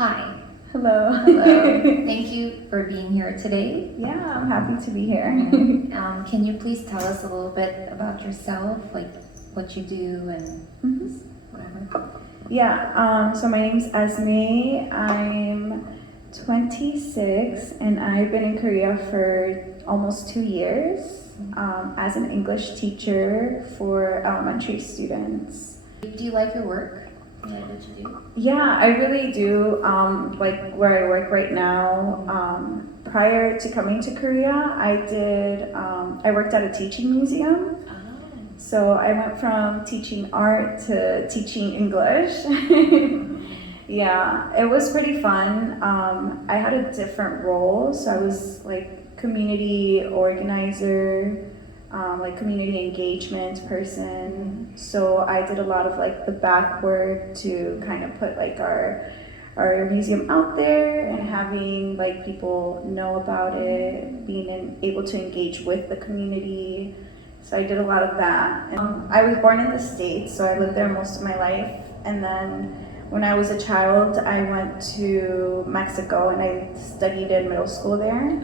Hi. Hello. Hello. Thank you for being here today. Yeah, I'm happy to be here. Can you please tell us a little bit about yourself, like what you do and whatever? Yeah, so my name's Esme. I'm 26 and I've been in Korea for almost 2 years as an English teacher for elementary students. Do you like your work? You like what you do? Yeah, I really do. Like where I work right now, prior to coming to Korea, I worked at a teaching museum. So I went from teaching art to teaching English. Yeah, it was pretty fun. I had a different role, so I was like community organizer, like community engagement person. So I did a lot of like the back work to kind of put like our museum out there and having like people know about it, able to engage with the community. So I did a lot of that. And I was born in the States, so I lived there most of my life. And then when I was a child, I went to Mexico and I studied in middle school there.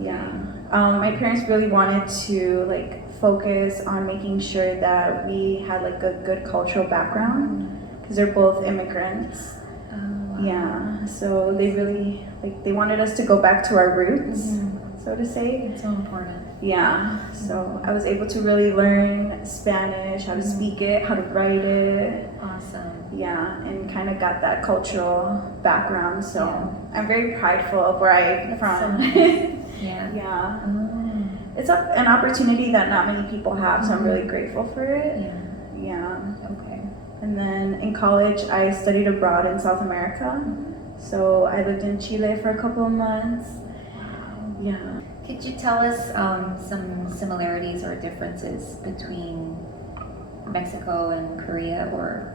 Yeah. My parents really wanted to like focus on making sure that we had like a good cultural background because they're both immigrants. Yeah, so they really they wanted us to go back to our roots, so to say. It's so important. Yeah, so I was able to really learn Spanish, how to speak it, how to write it. Awesome. Yeah, and kind of got that cultural background. So I'm very prideful of where I'm from. So nice. Yeah. Yeah. It's an opportunity that not many people have, so I'm really grateful for it. Yeah. Okay. And then in college, I studied abroad in South America. So I lived in Chile for a couple of months. Wow. Yeah. Could you tell us some similarities or differences between Mexico and Korea, or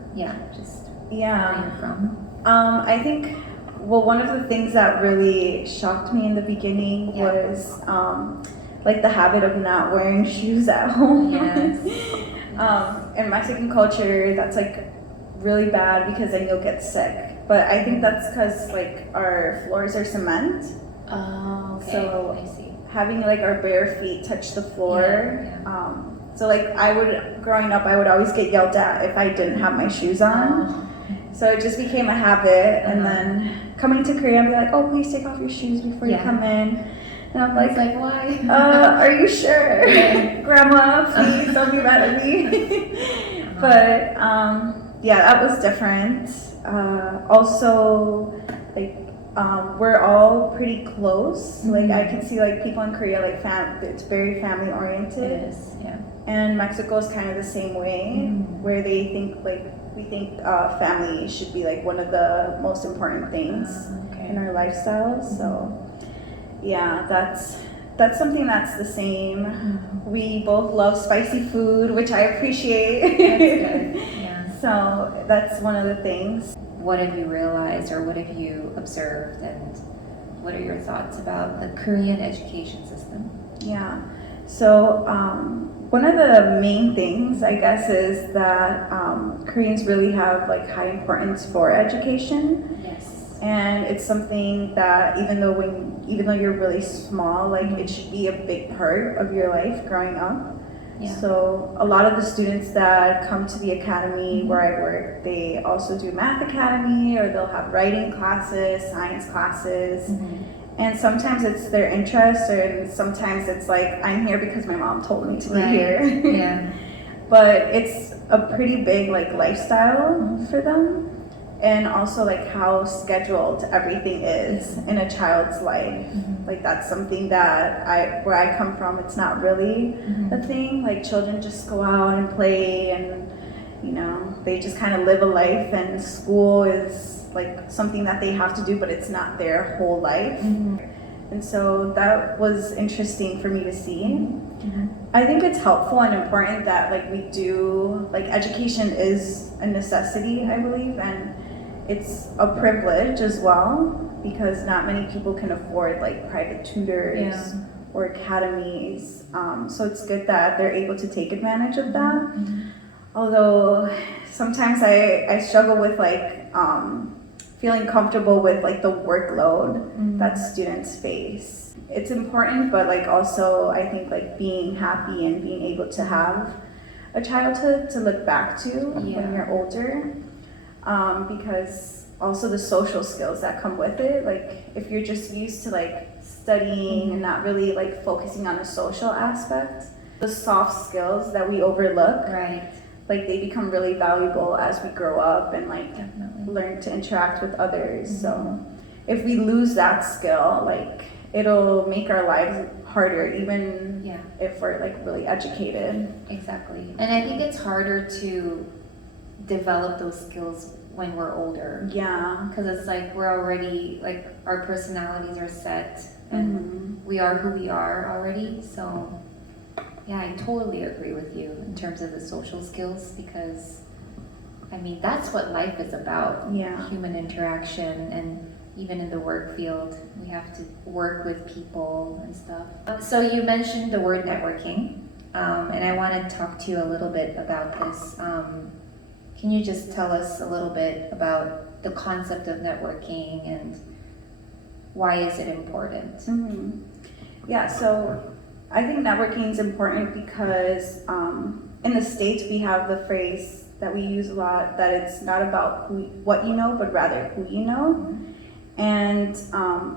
just where you're from? I think, well, one of the things that really shocked me in the beginning was like the habit of not wearing shoes at home. In Mexican culture, that's like really bad because then you'll get sick. But I think that's because like our floors are cement. Oh, okay. So I see. having like our bare feet touch the floor. So like growing up, I would always get yelled at if I didn't have my shoes on. So it just became a habit. And then coming to Korea, I'd be like, oh, please take off your shoes before you come in. And I'm like, why? Are you sure? Grandma, please don't be mad at me. But yeah, that was different. Also, like, we're all pretty close. Like I can see like people in Korea, like it's very family oriented. It is, yeah. And Mexico is kind of the same way, where we think family should be like one of the most important things in our lifestyles. So yeah, that's something that's the same. We both love spicy food, which I appreciate. That's good. Yeah. So that's one of the things. What have you realized, or what have you observed, and what are your thoughts about the Korean education system? Yeah. So one of the main things, I guess, is that Koreans really have like high importance for education. Yes. And it's something that even though you're really small, like it should be a big part of your life growing up. Yeah. So a lot of the students that come to the academy where I work, they also do math academy, or they'll have writing classes, science classes. And sometimes it's their interest, or sometimes it's like, I'm here because my mom told me to be here. Yeah. But it's a pretty big like lifestyle for them. And also like how scheduled everything is in a child's life. Like that's something that where I come from, it's not really a thing. Like children just go out and play, and they just kind of live a life, and school is like something that they have to do, but it's not their whole life. And so that was interesting for me to see. I think it's helpful and important that like we do, like education is a necessity, I believe, and it's a privilege as well, because not many people can afford like private tutors or academies. So it's good that they're able to take advantage of that. Although sometimes I struggle with like feeling comfortable with like the workload that students face. It's important, but like also I think like being happy and being able to have a childhood to look back to when you're older, because also the social skills that come with it. Like if you're just used to like studying and not really like focusing on the social aspect, the soft skills that we overlook, like they become really valuable as we grow up and like learn to interact with others. So if we lose that skill, like it'll make our lives harder, even if we're like really educated. Exactly. And I think it's harder to develop those skills when we're older. Yeah. Because it's like we're already, like our personalities are set and we are who we are already. So yeah, I totally agree with you in terms of the social skills, because I mean, that's what life is about. Human interaction, and even in the work field, we have to work with people and stuff. So you mentioned the word networking, and I want to talk to you a little bit about this. Can you just tell us a little bit about the concept of networking and why is it important? Yeah, so I think networking is important because in the States we have the phrase that we use a lot, that it's not about what you know, but rather who you know. And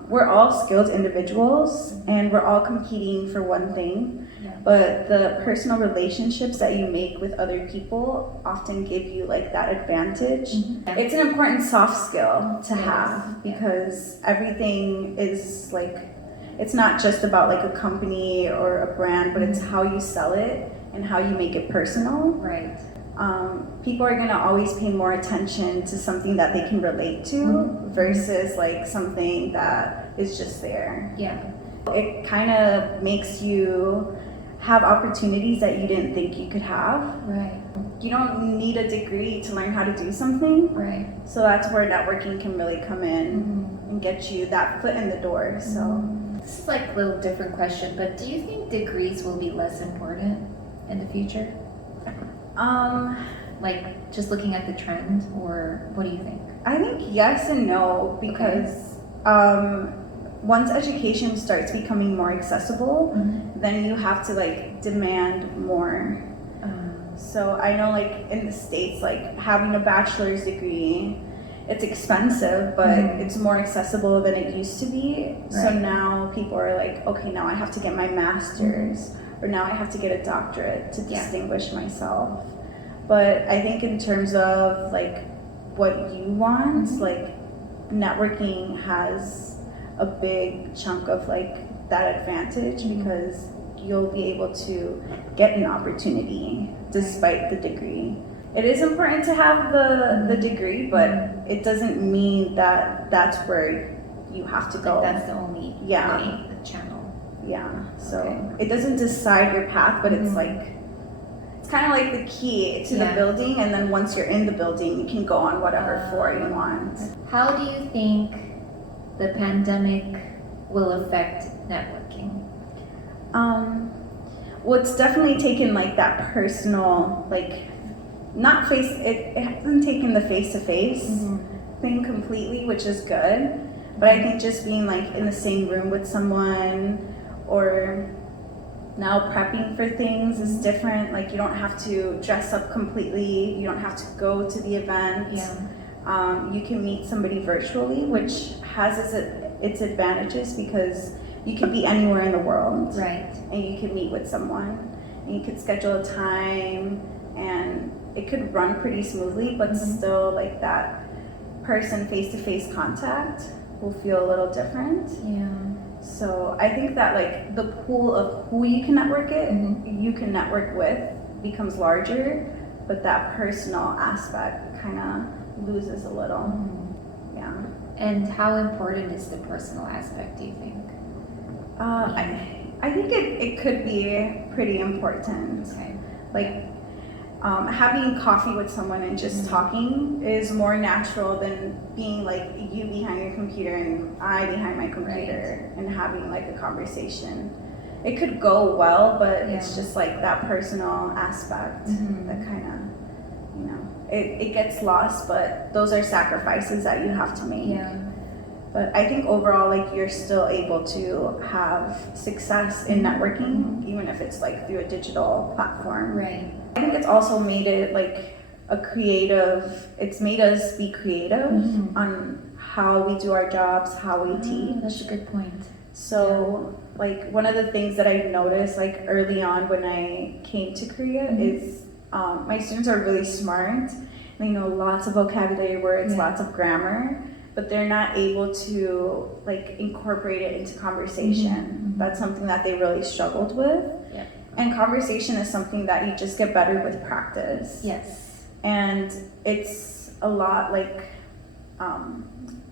we're all skilled individuals and we're all competing for one thing, but the personal relationships that you make with other people often give you like that advantage. It's an important soft skill to have, because everything is like, it's not just about like a company or a brand, but it's how you sell it and how you make it personal. People are gonna always pay more attention to something that they can relate to versus like something that is just there. It kind of makes you have opportunities that you didn't think you could have. You don't need a degree to learn how to do something. So that's where networking can really come in and get you that foot in the door. So this is like a little different question, but do you think degrees will be less important in the future? Like just looking at the trend, or what do you think? I think yes and no, because once education starts becoming more accessible, then you have to like demand more. So I know like in the States, like having a bachelor's degree, it's expensive, but it's more accessible than it used to be. So now people are like, okay, now I have to get my master's, or now I have to get a doctorate to distinguish myself. But I think in terms of like what you want, like networking has a big chunk of like that advantage, because you'll be able to get an opportunity despite the degree. It is important to have the degree, but it doesn't mean that that's where you have to go. Like that's the only way, the channel. So it doesn't decide your path, but it's like, it's kind of like the key to the building, and then once you're in the building, you can go on whatever floor you want. How do you think the pandemic will affect networking? Well, it's definitely taken like that personal, like it hasn't taken the face-to-face thing completely, which is good. But I think just being like in the same room with someone, or now prepping for things is different. Like you don't have to dress up completely. You don't have to go to the event. You can meet somebody virtually, which has its advantages, because you could be anywhere in the world. And you can meet with someone, and you could schedule a time, and it could run pretty smoothly, but still like that person face-to-face contact will feel a little different. So I think that like the pool of who you can you can network with becomes larger, but that personal aspect kind of loses a little. And how important is the personal aspect, do you think? I think it could be pretty important. Like having coffee with someone and just talking is more natural than being like you behind your computer and I behind my computer and having like a conversation. It could go well, but it's just like that personal aspect that kind of, it gets lost, but those are sacrifices that you have to make. Yeah. But I think overall, like, you're still able to have success in networking, even if it's like through a digital platform. Right. I think it's also made it like it's made us be creative on how we do our jobs, how we teach. That's a good point. So, like, one of the things that I noticed, like, early on when I came to Korea is my students are really smart. They know lots of vocabulary words, lots of grammar, but they're not able to, like, incorporate it into conversation. That's something that they really struggled with. Yeah. And conversation is something that you just get better with practice. Yes. And it's a lot like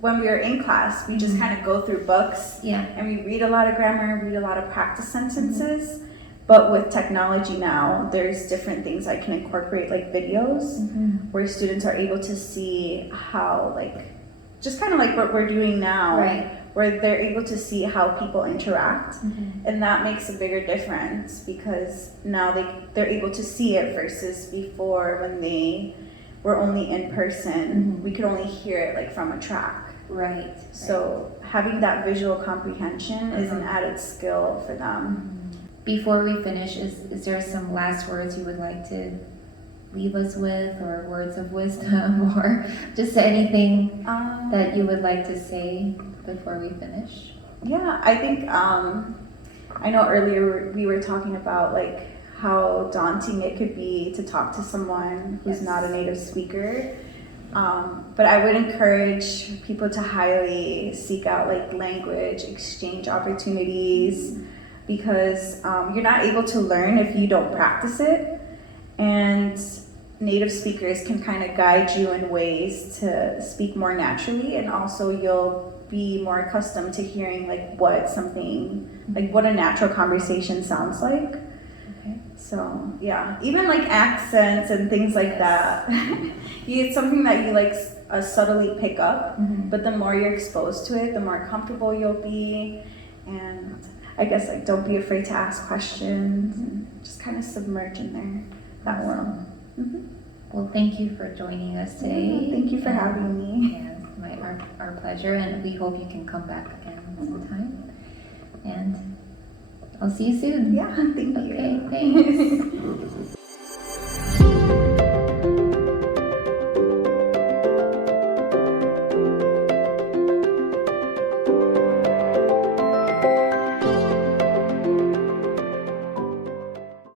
when we were in class, we just kind of go through books and we read a lot of grammar, read a lot of practice sentences. But with technology now, there's different things I can incorporate, like videos, where students are able to see how, like, just kind of like what we're doing now, where they're able to see how people interact. And that makes a bigger difference because now they're able to see it versus before when they were only in person. We could only hear it like from a track. Right. So having that visual comprehension is an added skill for them. Before we finish, is there some last words you would like to leave us with, or words of wisdom, or just anything that you would like to say before we finish? Yeah, I think I know earlier we were talking about like how daunting it could be to talk to someone who's not a native speaker. But I would encourage people to highly seek out like language exchange opportunities, because you're not able to learn if you don't practice it. And native speakers can kind of guide you in ways to speak more naturally, and also you'll be more accustomed to hearing like what a natural conversation sounds like. So yeah, even like accents and things like that. It's something that you like subtly pick up, but the more you're exposed to it, the more comfortable you'll be. And I guess like don't be afraid to ask questions and just kind of submerge in that world. Well, thank you for joining us today. Thank you for having me. Yeah, our pleasure, and we hope you can come back again sometime. And I'll see you soon. Yeah, thank you. Okay, thanks.